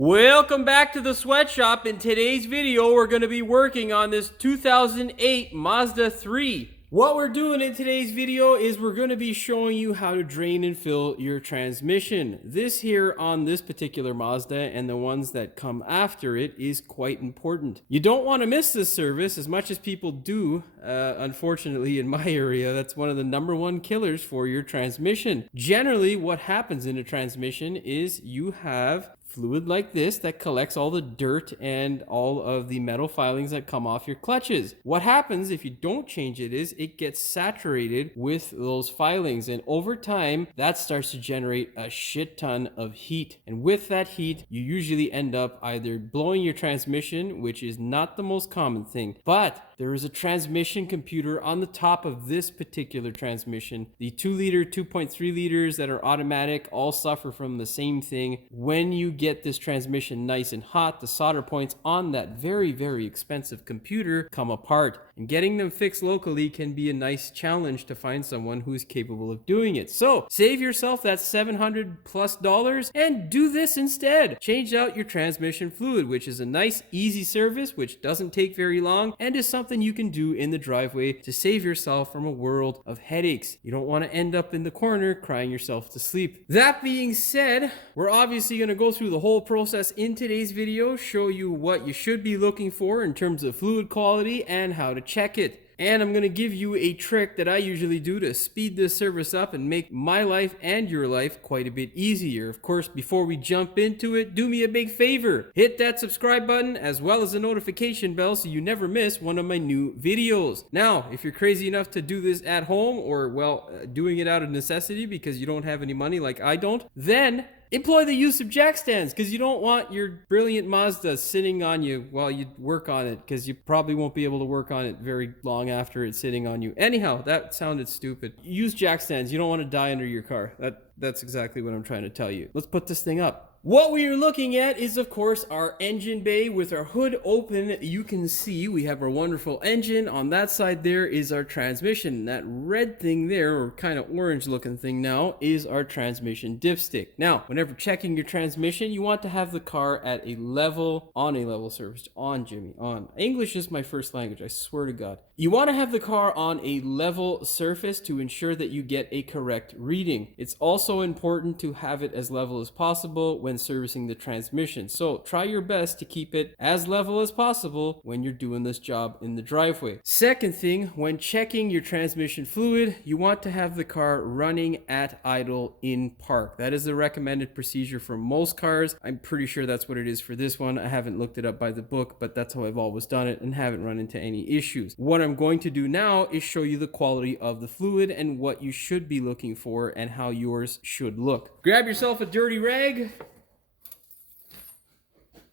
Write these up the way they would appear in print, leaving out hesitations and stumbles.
Welcome back to the sweatshop. In today's video, we're going to be working on this 2008 Mazda 3. What we're doing in today's video is we're going to be showing you how to drain and fill your transmission. This here on this particular Mazda and the ones that come after it is quite important. You don't want to miss this service as much as people do. Unfortunately, in my area, that's one of the #1 killers for your transmission. Generally, what happens in a transmission is you have fluid like this that collects all the dirt and all of the metal filings that come off your clutches. What happens if you don't change it is it gets saturated with those filings, and over time that starts to generate a shit ton of heat, and with that heat you usually end up either blowing your transmission, which is not the most common thing, but there is a transmission computer on the top of this particular transmission. The 2-liter, 2.3 liters that are automatic all suffer from the same thing. When you get this transmission nice and hot, the solder points on that very, very expensive computer come apart. And getting them fixed locally can be a nice challenge to find someone who's capable of doing it. So save yourself that $700+ and do this instead. Change out your transmission fluid, which is a nice, easy service, which doesn't take very long and is something you can do in the driveway to save yourself from a world of headaches. You don't want to end up in the corner crying yourself to sleep. That being said, we're obviously going to go through the whole process in today's video, show you what you should be looking for in terms of fluid quality and how to check it. And I'm going to give you a trick that I usually do to speed this service up and make my life and your life quite a bit easier. Of course, before we jump into it, do me a big favor. Hit that subscribe button as well as the notification bell so you never miss one of my new videos. Now, if you're crazy enough to do this at home or, well, doing it out of necessity because you don't have any money like I don't, then employ the use of jack stands, because you don't want your brilliant Mazda sitting on you while you work on it, because you probably won't be able to work on it very long after it's sitting on you. Anyhow, that sounded stupid. Use jack stands. You don't want to die under your car. That's exactly what I'm trying to tell you. Let's put this thing up. What we are looking at is, of course, our engine bay with our hood open. You can see we have our wonderful engine. On that side there is our transmission. That red thing there, or kind of orange looking thing now, is our transmission dipstick. Now, whenever checking your transmission, you want to have the car at a level, on a level surface. On, Jimmy, on. English is my first language, I swear to God. You want to have the car on a level surface to ensure that you get a correct reading. It's also important to have it as level as possible when servicing the transmission. So try your best to keep it as level as possible when you're doing this job in the driveway. Second thing, when checking your transmission fluid, you want to have the car running at idle in park. That is the recommended procedure for most cars. I'm pretty sure that's what it is for this one. I haven't looked it up by the book, but that's how I've always done it and haven't run into any issues. What I'm going to do now is show you the quality of the fluid and what you should be looking for and how yours should look. Grab yourself a dirty rag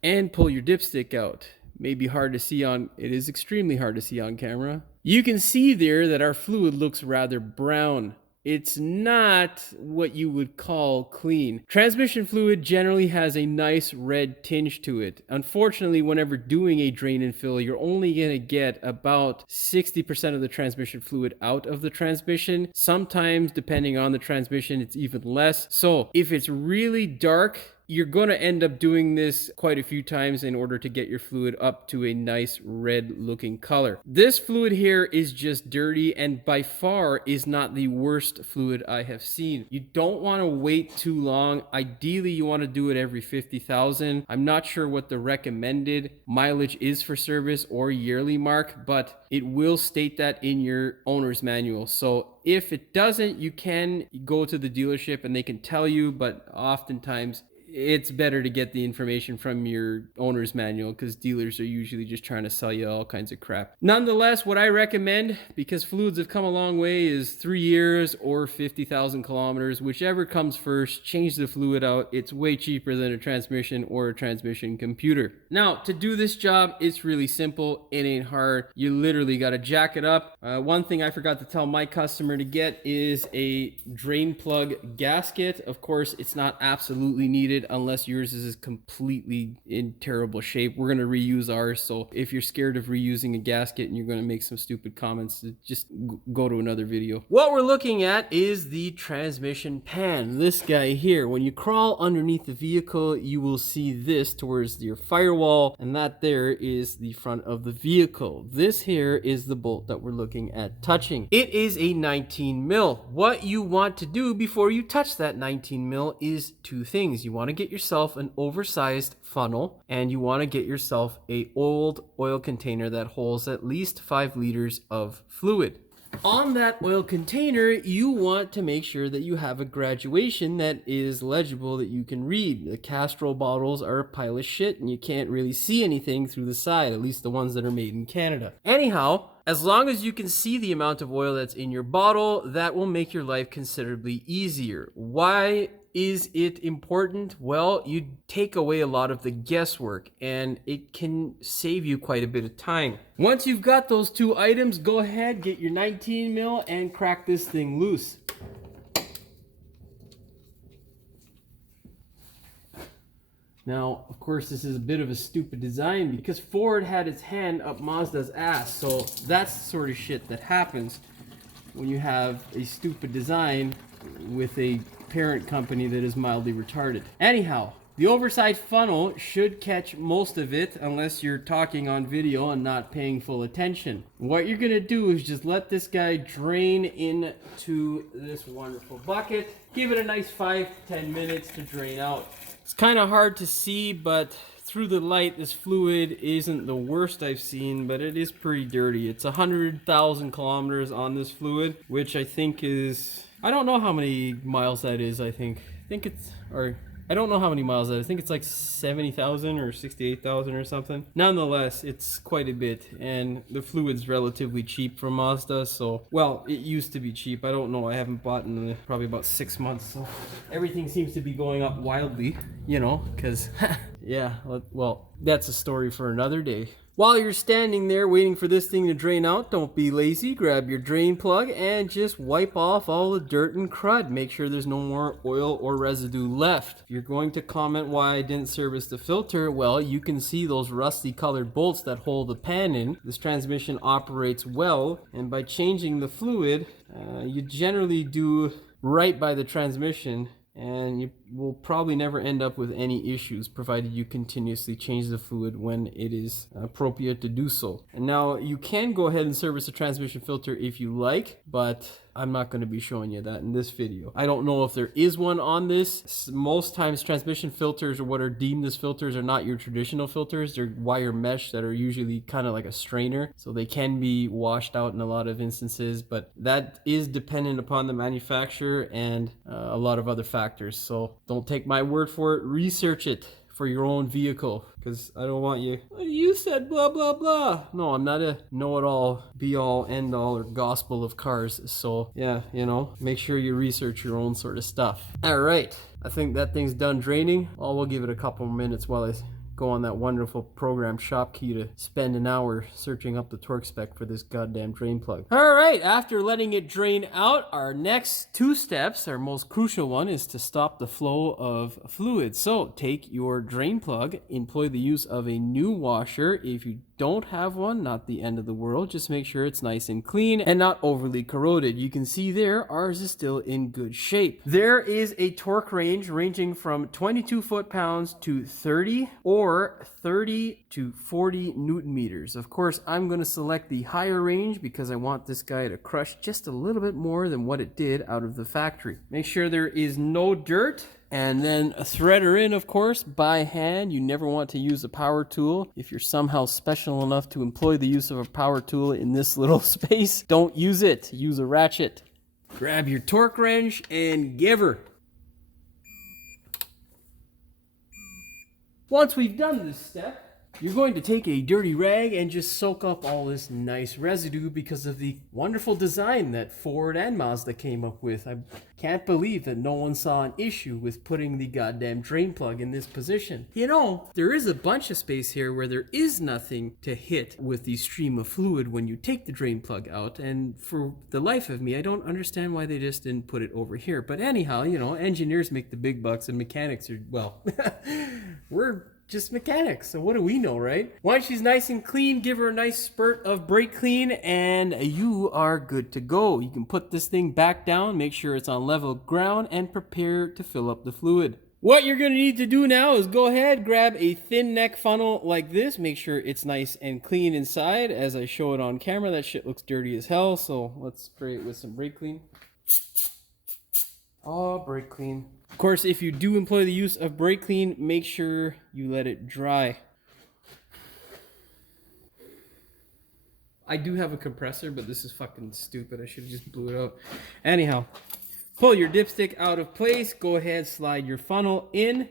and pull your dipstick out. Maybe hard to see on, it is extremely hard to see on camera. You can see there that our fluid looks rather brown. It's not what you would call clean. Transmission fluid generally has a nice red tinge to it. Unfortunately, whenever doing a drain and fill, you're only going to get about 60% of the transmission fluid out of the transmission. Sometimes, depending on the transmission, it's even less. So if it's really dark, you're going to end up doing this quite a few times in order to get your fluid up to a nice red looking color. This fluid here is just dirty and by far is not the worst fluid I have seen. You don't want to wait too long. Ideally, you want to do it every 50,000. I'm not sure what the recommended mileage is for service or yearly mark, but it will state that in your owner's manual. So if it doesn't, you can go to the dealership and they can tell you, but oftentimes it's better to get the information from your owner's manual because dealers are usually just trying to sell you all kinds of crap. Nonetheless, what I recommend, because fluids have come a long way, is 3 years or 50,000 kilometers, whichever comes first. Change the fluid out. It's way cheaper than a transmission or a transmission computer. Now, to do this job, it's really simple. It ain't hard. You literally got to jack it up. One thing I forgot to tell my customer to get is a drain plug gasket. Of course, it's not absolutely needed. it unless yours is completely in terrible shape. We're going to reuse ours, so if you're scared of reusing a gasket and you're going to make some stupid comments, just go to another video. What we're looking at is the transmission pan. This guy here. When you crawl underneath the vehicle, you will see this towards your firewall, and that there is the front of the vehicle. This here is the bolt that we're looking at touching. It is a 19 mil. What you want to do before you touch that 19 mil is two things. You want to get yourself an oversized funnel, and you want to get yourself a old oil container that holds at least 5 liters of fluid. On that oil container, you want to make sure that you have a graduation that is legible, that you can read. The Castrol bottles are a pile of shit and you can't really see anything through the side, at least the ones that are made in Canada. Anyhow, as long as you can see the amount of oil that's in your bottle, that will make your life considerably easier. Why is it important? Well, you take away a lot of the guesswork and it can save you quite a bit of time. Once you've got those two items, go ahead, get your 19 mil and crack this thing loose. Now, of course, this is a bit of a stupid design because Ford had its hand up Mazda's ass, so that's the sort of shit that happens when you have a stupid design with a parent company that is mildly retarded. Anyhow, the oversized funnel should catch most of it unless you're talking on video and not paying full attention. What you're gonna do is just let this guy drain into this wonderful bucket. Give it a nice 5 to 10 minutes to drain out. It's kind of hard to see, but through the light, this fluid isn't the worst I've seen, but it is pretty dirty. It's 100,000 kilometers on this fluid, which I think is, I don't know how many miles that is. I think it's, or I don't know how many miles that is. I think it's like 70,000 or 68,000 or something. Nonetheless, it's quite a bit, and the fluid's relatively cheap from Mazda, so, well, it used to be cheap. I don't know. I haven't bought in probably about 6 months, so everything seems to be going up wildly, you know, because, yeah, well, that's a story for another day. While you're standing there waiting for this thing to drain out, don't be lazy. Grab your drain plug and just wipe off all the dirt and crud. Make sure there's no more oil or residue left. If you're going to comment why I didn't service the filter, well, you can see those rusty colored bolts that hold the pan in. This transmission operates well, and by changing the fluid, you generally do right by the transmission, and you will probably never end up with any issues, provided you continuously change the fluid when it is appropriate to do so. And now you can go ahead and service the transmission filter if you like, but I'm not going to be showing you that in this video. I don't know if there is one on this. Most times transmission filters, or what are deemed as filters, are not your traditional filters. They're wire mesh that are usually kind of like a strainer, so they can be washed out in a lot of instances, but that is dependent upon the manufacturer and a lot of other factors. So don't take my word for it. Research it for your own vehicle, because I don't want you said blah blah blah. No, I'm not a know-it-all, be-all, end-all, or gospel of cars. So yeah, you know, make sure you research your own sort of stuff. All right, I think that thing's done draining. Well, we'll give it a couple minutes while I go on that wonderful program ShopKey to spend an hour searching up the torque spec for this goddamn drain plug. All right, after letting it drain out, our next 2 steps, our most crucial one, is to stop the flow of fluid. So take your drain plug, employ the use of a new washer. If you don't have one, not the end of the world. Just make sure it's nice and clean and not overly corroded. You can see there, ours is still in good shape. There is a torque range ranging from 22 foot-pounds to 30 or 30 to 40 newton meters. Of course, I'm going to select the higher range because I want this guy to crush just a little bit more than what it did out of the factory. Make sure there is no dirt. And then thread her in, of course, by hand. You never want to use a power tool. If you're somehow special enough to employ the use of a power tool in this little space, don't use it. Use a ratchet. Grab your torque wrench and give her. Once we've done this step, You're going to take a dirty rag and just soak up all this nice residue because of the wonderful design that Ford and Mazda came up with. I can't believe that no one saw an issue with putting the goddamn drain plug in this position. You know, there is a bunch of space here where there is nothing to hit with the stream of fluid when you take the drain plug out, and for the life of me, I don't understand why they just didn't put it over here. But anyhow, you know, engineers make the big bucks and mechanics are, well, we're just mechanics, so what do we know, right? Once she's nice and clean, give her a nice spurt of brake clean and you are good to go. You can put this thing back down, make sure it's on level ground, and prepare to fill up the fluid. What you're going to need to do now is go ahead, grab a thin neck funnel like this, make sure it's nice and clean inside. As I show it on camera, that shit looks dirty as hell, so let's spray it with some brake clean. Oh, brake clean. Of course, if you do employ the use of brake clean, make sure you let it dry. I do have a compressor, but this is fucking stupid. I should have just blew it out. Anyhow, pull your dipstick out of place. Go ahead, slide your funnel in,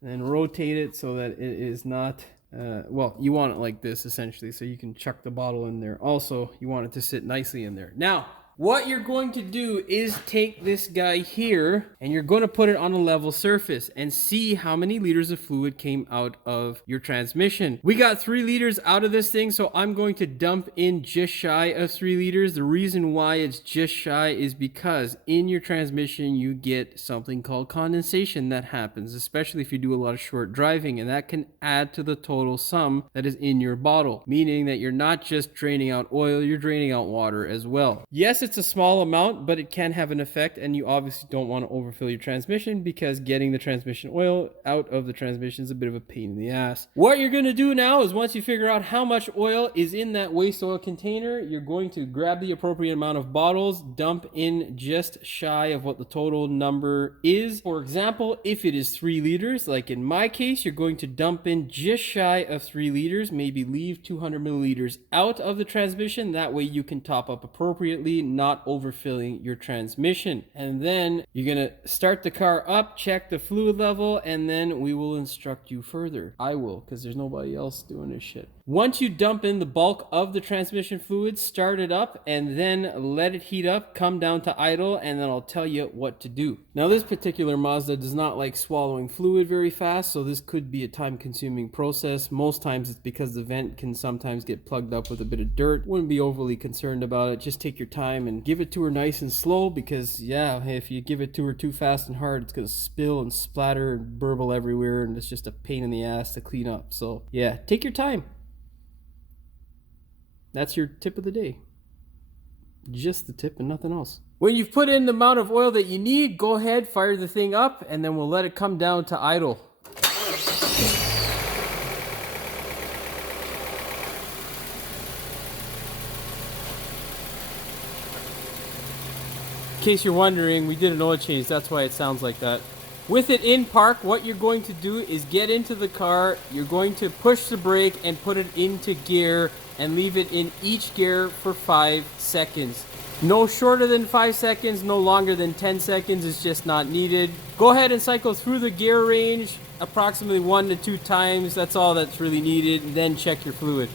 and then rotate it so that it is not... well, you want it like this, essentially, so you can chuck the bottle in there. Also, you want it to sit nicely in there. Now, what you're going to do is take this guy here and you're going to put it on a level surface and see how many liters of fluid came out of your transmission. We got 3 liters out of this thing, so I'm going to dump in just shy of 3 liters. The reason why it's just shy is because in your transmission you get something called condensation that happens, especially if you do a lot of short driving, and that can add to the total sum that is in your bottle, meaning that you're not just draining out oil, you're draining out water as well. Yes, it's a small amount, but it can have an effect, and you obviously don't want to overfill your transmission because getting the transmission oil out of the transmission is a bit of a pain in the ass. What you're going to do now is once you figure out how much oil is in that waste oil container, you're going to grab the appropriate amount of bottles, dump in just shy of what the total number is. For example, if it is 3 liters, like in my case, you're going to dump in just shy of 3 liters, maybe leave 200 milliliters out of the transmission. That way you can top up appropriately, not overfilling your transmission. And then you're gonna start the car up, check the fluid level, and then we will instruct you further. I will, because there's nobody else doing this shit. Once you dump in the bulk of the transmission fluid, start it up and then let it heat up, come down to idle, and then I'll tell you what to do. Now, this particular Mazda does not like swallowing fluid very fast, so this could be a time-consuming process. Most times it's because the vent can sometimes get plugged up with a bit of dirt. Wouldn't be overly concerned about it. Just take your time and give it to her nice and slow, because yeah, if you give it to her too fast and hard, it's gonna spill and splatter and burble everywhere, and it's just a pain in the ass to clean up. So yeah, take your time. That's your tip of the day. Just the tip and nothing else. When you've put in the amount of oil that you need, go ahead, fire the thing up, and then we'll let it come down to idle. In case you're wondering, we did an oil change, that's why it sounds like that. With it in park, what you're going to do is get into the car, you're going to push the brake and put it into gear and leave it in each gear for 5 seconds. No shorter than 5 seconds, no longer than 10 seconds, it's just not needed. Go ahead and cycle through the gear range approximately 1 to 2 times, that's all that's really needed, and then check your fluid.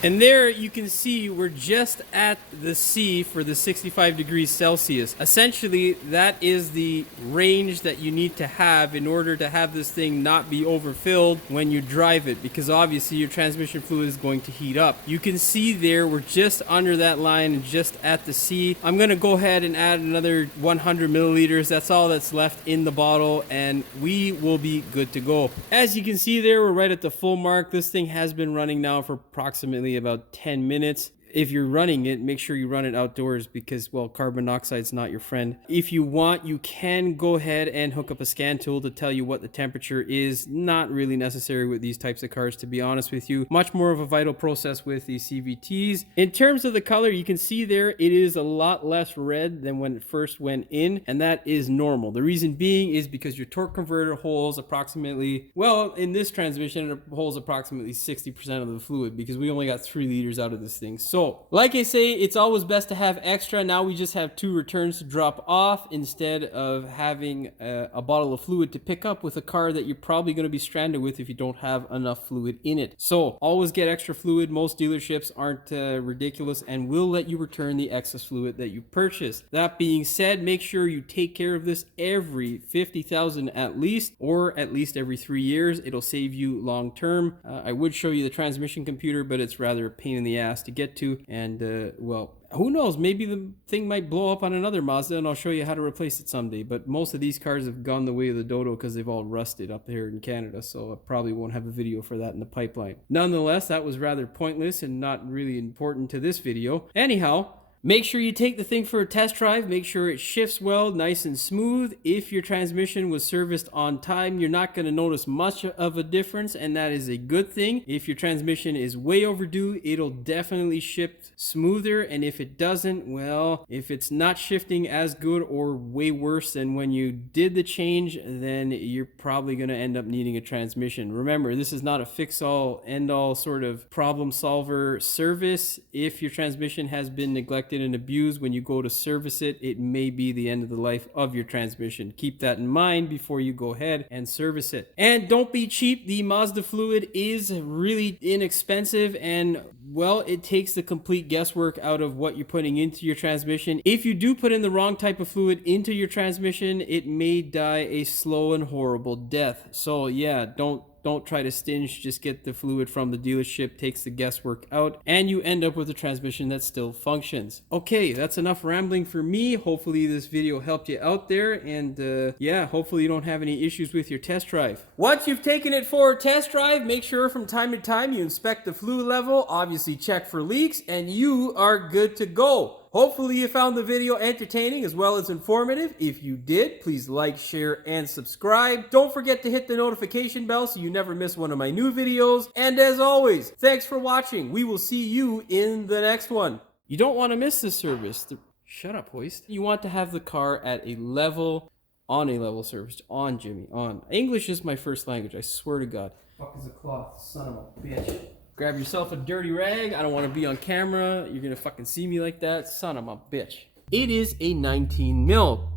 And there you can see we're just at the C for the 65 degrees Celsius. Essentially, that is the range that you need to have in order to have this thing not be overfilled when you drive it, because obviously your transmission fluid is going to heat up. You can see there we're just under that line and just at the C. I'm going to go ahead and add another 100 milliliters. That's all that's left in the bottle, and we will be good to go. As you can see there, we're right at the full mark. This thing has been running now for approximately about 10 minutes. if you're running it, make sure you run it outdoors because, well, carbon monoxide's not your friend. If you want, you can go ahead and hook up a scan tool to tell you what the temperature is. Not really necessary with these types of cars, to be honest with you. Much more of a vital process with these CVTs. In terms of the color, you can see there, it is a lot less red than when it first went in, and that is normal. The reason being is because your torque converter holds approximately, well, in this transmission, it holds approximately 60% of the fluid because we only got 3 liters out of this thing. So, like I say, it's always best to have extra. Now we just have 2 returns to drop off instead of having a bottle of fluid to pick up with a car that you're probably going to be stranded with if you don't have enough fluid in it. So, always get extra fluid. Most dealerships aren't ridiculous and will let you return the excess fluid that you purchased. That being said, make sure you take care of this every 50,000 at least, or at least every 3 years. It'll save you long term. I would show you the transmission computer, but it's rather a pain in the ass to get to, and well, who knows, maybe the thing might blow up on another Mazda and I'll show you how to replace it someday. But most of these cars have gone the way of the dodo because they've all rusted up here in Canada, so I probably won't have a video for that in the pipeline. Nonetheless, that was rather pointless and not really important to this video. Anyhow, make sure you take the thing for a test drive. Make sure it shifts well, nice and smooth. If your transmission was serviced on time, you're not going to notice much of a difference, and that is a good thing. If your transmission is way overdue, it'll definitely shift smoother, and if it doesn't, well, if it's not shifting as good or way worse than when you did the change, then you're probably going to end up needing a transmission. Remember, this is not a fix-all, end-all sort of problem solver service. If your transmission has been neglected and abused, when you go to service it, it may be the end of the life of your transmission. Keep that in mind before you go ahead and service it. And don't be cheap. The Mazda fluid is really inexpensive, and well, it takes the complete guesswork out of what you're putting into your transmission. If you do put in the wrong type of fluid into your transmission, it may die a slow and horrible death. So yeah, don't try to stinge. Just get the fluid from the dealership, takes the guesswork out, and you end up with a transmission that still functions. Okay, that's enough rambling for me. Hopefully this video helped you out there, and yeah, hopefully you don't have any issues with your test drive. Once you've taken it for a test drive, make sure from time to time you inspect the fluid level, obviously check for leaks, and you are good to go. Hopefully you found the video entertaining as well as informative. If you did, please like, share, and subscribe. Don't forget to hit the notification bell so you never miss one of my new videos. And as always, thanks for watching. We will see you in the next one. You don't want to miss this service. Shut up, hoist. You want to have the car at a level, on a level service. On, Jimmy, on. English is my first language, I swear to God. Fuck is a cloth, son of a bitch. Grab yourself a dirty rag. I don't want to be on camera. You're going to fucking see me like that. Son of a bitch. It is a 19 mil.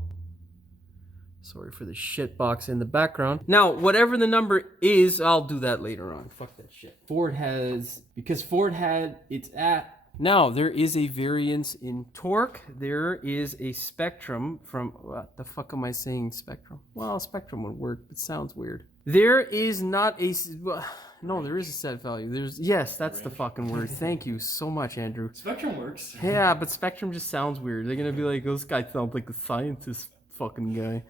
Sorry for the shit box in the background. Now, whatever the number is, I'll do that later on. Fuck that shit. Ford has, because Ford had its at. Now, there is a variance in torque. There is a spectrum from, what the fuck am I saying spectrum? Well, spectrum would work, but it sounds weird. There is not a... No, there is a set value. Yes, that's the fucking word. Thank you so much, Andrew. Spectrum works. Yeah, but spectrum just sounds weird. They're gonna be like, oh, this guy sounds like a scientist fucking guy.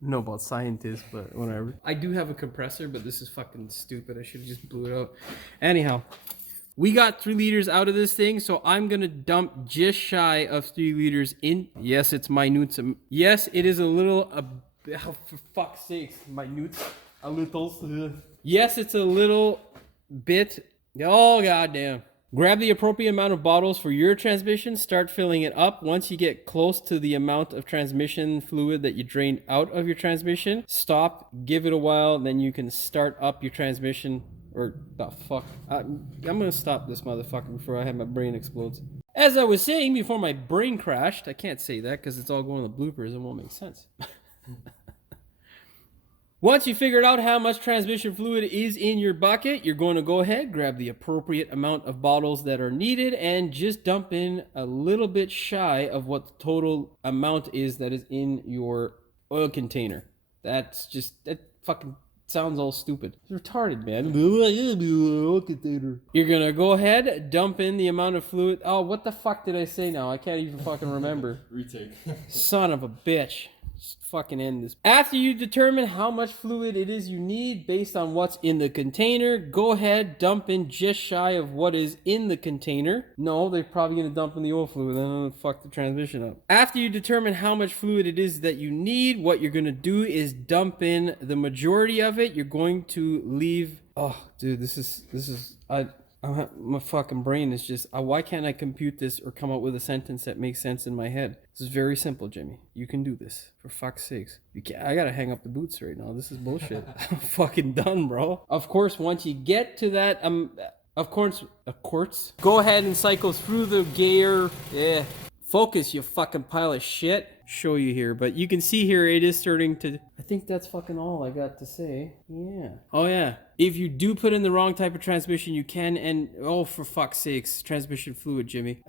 Know about scientists, but whatever. I do have a compressor, but this is fucking stupid. I should have just blew it out. Anyhow, we got 3 liters out of this thing, so I'm gonna dump just shy of 3 liters in. Yes, it's minute. Yes, it is a little. Oh, for fuck's sake, minute. A little. Yes, it's a little bit. Oh, goddamn. Grab the appropriate amount of bottles for your transmission. Start filling it up. Once you get close to the amount of transmission fluid that you drained out of your transmission, stop, give it a while, then you can start up your transmission. Or the fuck. I'm gonna stop this motherfucker before I have my brain explodes. As I was saying before my brain crashed, I can't say that because it's all going to the bloopers. It won't make sense. Once you figured out how much transmission fluid is in your bucket, you're going to go ahead, grab the appropriate amount of bottles that are needed, and just dump in a little bit shy of what the total amount is that is in your oil container. That fucking sounds all stupid. It's retarded, man. You're going to go ahead, dump in the amount of fluid. Oh, what the fuck did I say now? I can't even fucking remember. Retake. Son of a bitch. Just fucking end this. After you determine how much fluid it is you need based on what's in the container, go ahead, dump in just shy of what is in the container. No, they're probably going to dump in the oil fluid, then I'm going to fuck the transmission up. After you determine how much fluid it is that you need, what you're going to do is dump in the majority of it. You're going to leave... Oh, dude, this is my fucking brain is just, why can't I compute this or come up with a sentence that makes sense in my head? This is very simple, Jimmy. You can do this. For fuck's sakes. I gotta hang up the boots right now. This is bullshit. I'm fucking done, bro. Of course, once you get to that, of course, go ahead and cycle through the gear. Yeah. Focus, you fucking pile of shit. Show you here, but you can see here it is starting to... I think that's fucking all I got to say. Yeah. Oh yeah. If you do put in the wrong type of transmission, you can, and oh, for fuck's sakes, transmission fluid, Jimmy.